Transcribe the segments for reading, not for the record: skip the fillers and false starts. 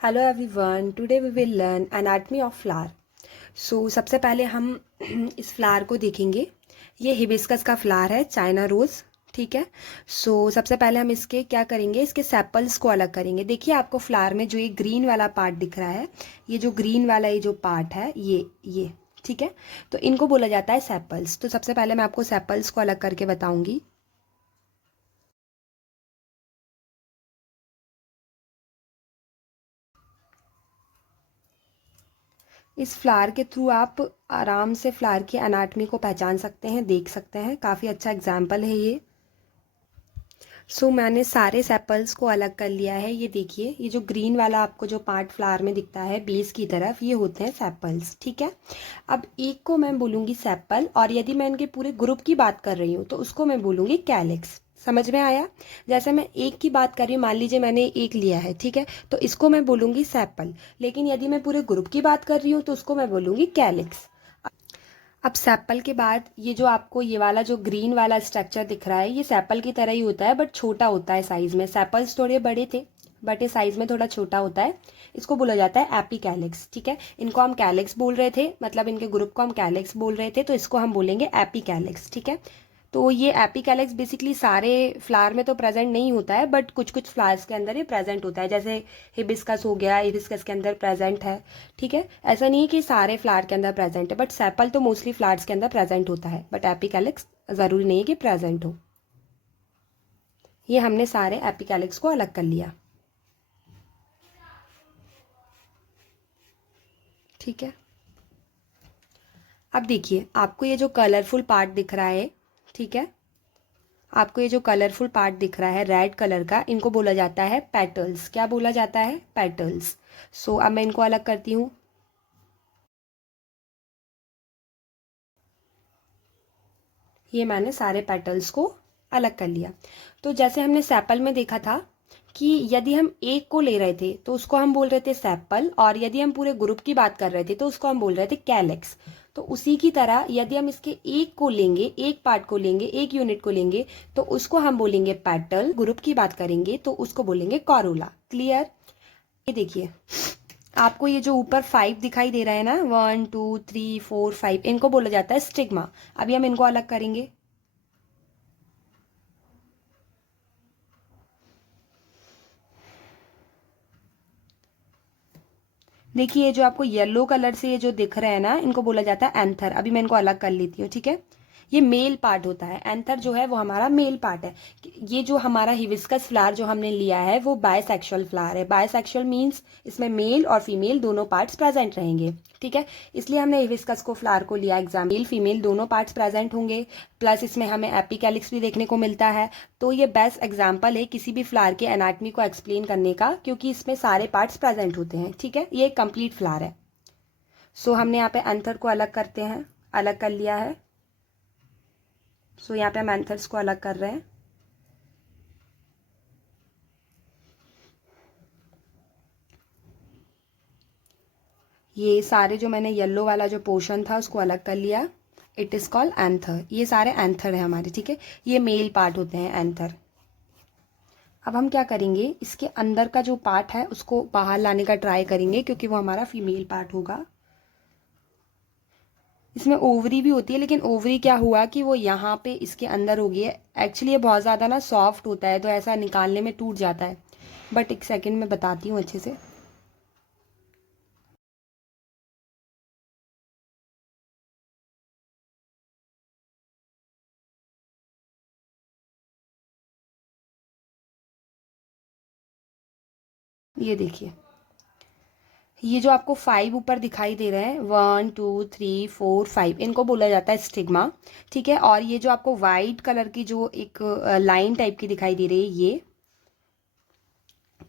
Hello everyone, today we will learn anatomy of flower. सबसे पहले हम इस फ्लावर को देखेंगे। ये हिबिस्कस का फ्लावर है, चाइना रोज़। ठीक है। सबसे पहले हम इसके क्या करेंगे, इसके सेपल्स को अलग करेंगे। देखिए आपको फ्लावर में जो ये ग्रीन वाला पार्ट दिख रहा है, ये जो ग्रीन वाला ये जो पार्ट है ये ठीक है। तो इनको बोला जाता है सेपल्स। तो सबसे पहले मैं आपको सेपल्स को अलग करके बताऊंगी। इस फ्लावर के थ्रू आप आराम से फ्लावर की एनाटमी को पहचान सकते हैं, देख सकते हैं। काफ़ी अच्छा एग्जाम्पल है ये। मैंने सारे सेपल्स को अलग कर लिया है। ये देखिए, ये जो ग्रीन वाला आपको जो पार्ट फ्लावर में दिखता है बेस की तरफ, ये होते हैं सेपल्स। ठीक है। अब एक को मैं बोलूँगी सेपल, और यदि मैं इनके पूरे ग्रुप की बात कर रही हूँ तो उसको मैं बोलूँगी कैलिक्स। समझ में आया? जैसे मैं एक की बात कर रही हूँ, मान लीजिए मैंने एक लिया है, ठीक है, तो इसको मैं बोलूँगी सेपल। लेकिन यदि मैं पूरे ग्रुप की बात कर रही हूँ तो उसको मैं बोलूँगी कैलिक्स। अब सेपल के बाद ये जो आपको ये वाला जो ग्रीन वाला स्ट्रक्चर दिख रहा है, ये सेपल की तरह ही होता है बट छोटा होता है साइज़ में। सेपल्स थोड़े बड़े थे बट ये साइज़ में थोड़ा छोटा होता है। इसको बोला जाता है एपिकैलिक्स। ठीक है। इनको हम कैलिक्स बोल रहे थे, मतलब इनके ग्रुप को हम कैलिक्स बोल रहे थे, तो इसको हम बोलेंगे एपिकैलिक्स। ठीक है। तो ये एपिकैलिक्स बेसिकली सारे फ्लावर में तो प्रेजेंट नहीं होता है, बट कुछ कुछ फ्लावर्स के अंदर ये प्रेजेंट होता है। जैसे हिबिस्कस हो गया, हिबिस्कस के अंदर प्रेजेंट है। ठीक है। ऐसा नहीं है कि सारे फ्लावर के अंदर प्रेजेंट है, बट सेपल तो मोस्टली फ्लावर्स के अंदर प्रेजेंट होता है, बट एपिकैलिक्स ज़रूरी नहीं है कि प्रेजेंट हो। ये हमने सारे एपिकैलिक्स को अलग कर लिया। ठीक है। अब देखिए आपको ये जो कलरफुल पार्ट दिख रहा है, ठीक है, आपको ये जो कलरफुल पार्ट दिख रहा है रेड कलर का, इनको बोला जाता है पेटल्स। क्या बोला जाता है? पेटल्स। अब मैं इनको अलग करती हूँ। ये मैंने सारे पेटल्स को अलग कर लिया। तो जैसे हमने सेपल में देखा था कि यदि हम एक को ले रहे थे तो उसको हम बोल रहे थे सेपल, और यदि हम पूरे ग्रुप की बात कर रहे थे तो उसको हम बोल रहे थे कैलेक्स। तो उसी की तरह यदि हम इसके एक को लेंगे, एक पार्ट को लेंगे, एक यूनिट को लेंगे, तो उसको हम बोलेंगे पेटल। ग्रुप की बात करेंगे तो उसको बोलेंगे कॉरूला। क्लियर? ये देखिए आपको ये जो ऊपर 5 दिखाई दे रहा है ना, 1 2 3 4 5, इनको बोला जाता है स्टिग्मा। अभी हम इनको अलग करेंगे। देखिए ये जो आपको येलो कलर से ये जो दिख रहा है ना, इनको बोला जाता है एंथर। अभी मैं इनको अलग कर लेती हूँ। ठीक है। ये मेल पार्ट होता है, एंथर जो है वो हमारा मेल पार्ट है। ये जो हमारा हिबिस्कस फ्लावर जो हमने लिया है वो बायसेक्सुअल फ्लावर है। बायसेक्सुअल मीन्स इसमें मेल और फीमेल दोनों पार्ट्स प्रेजेंट रहेंगे। ठीक है। इसलिए हमने हिबिस्कस को फ्लावर को लिया एग्जाम, मेल फीमेल दोनों पार्ट्स प्रेजेंट होंगे, प्लस इसमें हमें एपिकैलिक्स भी देखने को मिलता है। तो ये बेस्ट एग्जाम्पल है किसी भी फ्लावर के एनाटमी को एक्सप्लेन करने का, क्योंकि इसमें सारे पार्ट्स प्रेजेंट होते हैं। ठीक है। ये एक कंप्लीट फ्लावर है। हमने यहाँ पे एंथर को अलग करते हैं, अलग कर लिया है। यहाँ पे हम एंथर्स को अलग कर रहे हैं। ये सारे जो मैंने येलो वाला जो पोर्शन था उसको अलग कर लिया। It is called anther. ये सारे एंथर है हमारे। ठीक है। ये मेल पार्ट होते हैं एंथर। अब हम क्या करेंगे, इसके अंदर का जो पार्ट है उसको बाहर लाने का ट्राई करेंगे, क्योंकि वो हमारा फीमेल पार्ट होगा। इसमें ओवरी भी होती है, लेकिन ओवरी क्या हुआ कि वो यहाँ पे इसके अंदर हो गई है। एक्चुअली ये बहुत ज़्यादा ना सॉफ्ट होता है, तो ऐसा निकालने में टूट जाता है। बट एक सेकेंड में बताती हूँ अच्छे से। ये देखिए, ये जो आपको 5 ऊपर दिखाई दे रहे हैं, 1 2 3 4 5, इनको बोला जाता है स्टिग्मा। ठीक है। और ये जो आपको वाइट कलर की जो एक लाइन टाइप की दिखाई दे रही है, ये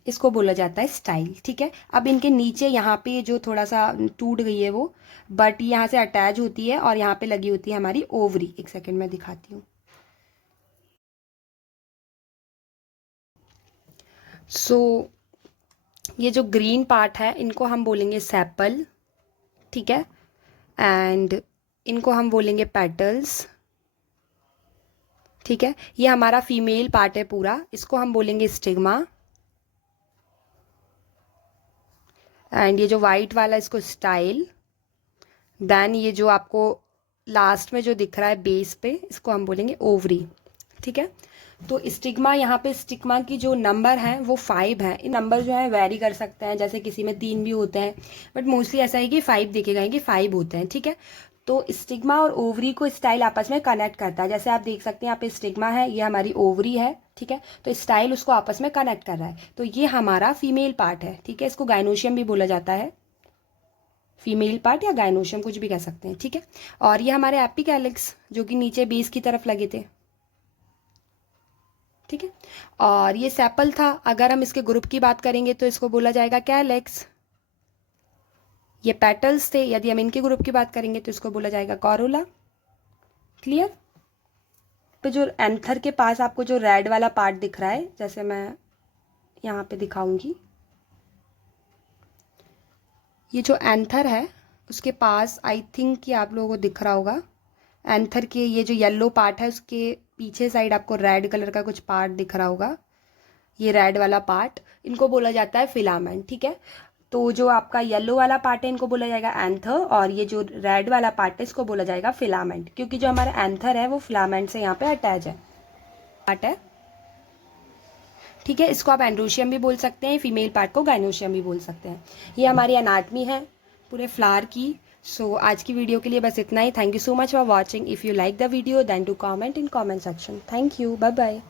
इसको बोला जाता है स्टाइल। ठीक है। अब इनके नीचे यहाँ पे जो थोड़ा सा टूट गई है वो, बट यहाँ से अटैच होती है और यहाँ पे लगी होती है हमारी ओवरी। एक सेकेंड में दिखाती हूँ। सो ये जो ग्रीन पार्ट है इनको हम बोलेंगे सेपल। ठीक है। एंड इनको हम बोलेंगे पेटल्स। ठीक है। ये हमारा फीमेल पार्ट है पूरा, इसको हम बोलेंगे स्टिग्मा। एंड ये जो वाइट वाला इसको स्टाइल, देन ये जो आपको लास्ट में जो दिख रहा है बेस पे, इसको हम बोलेंगे ओवरी। ठीक है, तो स्टिग्मा, यहाँ पे स्टिग्मा की जो नंबर है वो 5 है। इन नंबर जो है वेरी कर सकते हैं, जैसे किसी में 3 भी होते हैं, बट मोस्टली ऐसा है कि 5 दिखेगा कि 5 होते हैं। ठीक है, तो स्टिग्मा और ओवरी को स्टाइल आपस में कनेक्ट करता है। जैसे आप देख सकते हैं यहाँ पे स्टिग्मा है, ये हमारी ओवरी है। ठीक है, तो स्टाइल उसको आपस में कनेक्ट कर रहा है, तो ये हमारा फीमेल पार्ट है। ठीक है, इसको गाइनोशियम भी बोला जाता है, फीमेल पार्ट या गाइनोशियम कुछ भी कह सकते हैं। ठीक है, और ये हमारे एपिकैलिक्स जो कि नीचे बेस की तरफ लगे थे। ठीक है, और ये सेपल था। अगर हम इसके ग्रुप की बात करेंगे तो इसको बोला जाएगा कैलेक्स। ये पेटल्स थे, यदि हम इनके ग्रुप की बात करेंगे तो इसको बोला जाएगा कॉरोला। क्लियर। तो जो एंथर के पास आपको जो रेड वाला पार्ट दिख रहा है, जैसे मैं यहाँ पे दिखाऊंगी, ये जो एंथर है उसके पास आई थिंक कि आप लोगों को दिख रहा होगा, एंथर के ये जो येलो पार्ट है उसके पीछे साइड आपको रेड कलर का कुछ पार्ट दिख रहा होगा, ये रेड वाला पार्ट, इनको बोला जाता है फिलामेंट। ठीक है, तो जो आपका येलो वाला पार्ट है इनको बोला जाएगा एंथर, और ये जो रेड वाला पार्ट है इसको बोला जाएगा फिलामेंट, क्योंकि जो हमारा एंथर है वो फिलामेंट से यहाँ पे अटैच है, पार्ट है। ठीक है, इसको आप एंड्रोशियम भी बोल सकते हैं, फीमेल पार्ट को गाइनोशियम भी बोल सकते हैं। ये हमारी एनाटमी है पूरे फ्लावर की। सो आज की वीडियो के लिए बस इतना ही। Thank you so much for watching. If you like the video then to comment in comment section. Thank you, bye bye.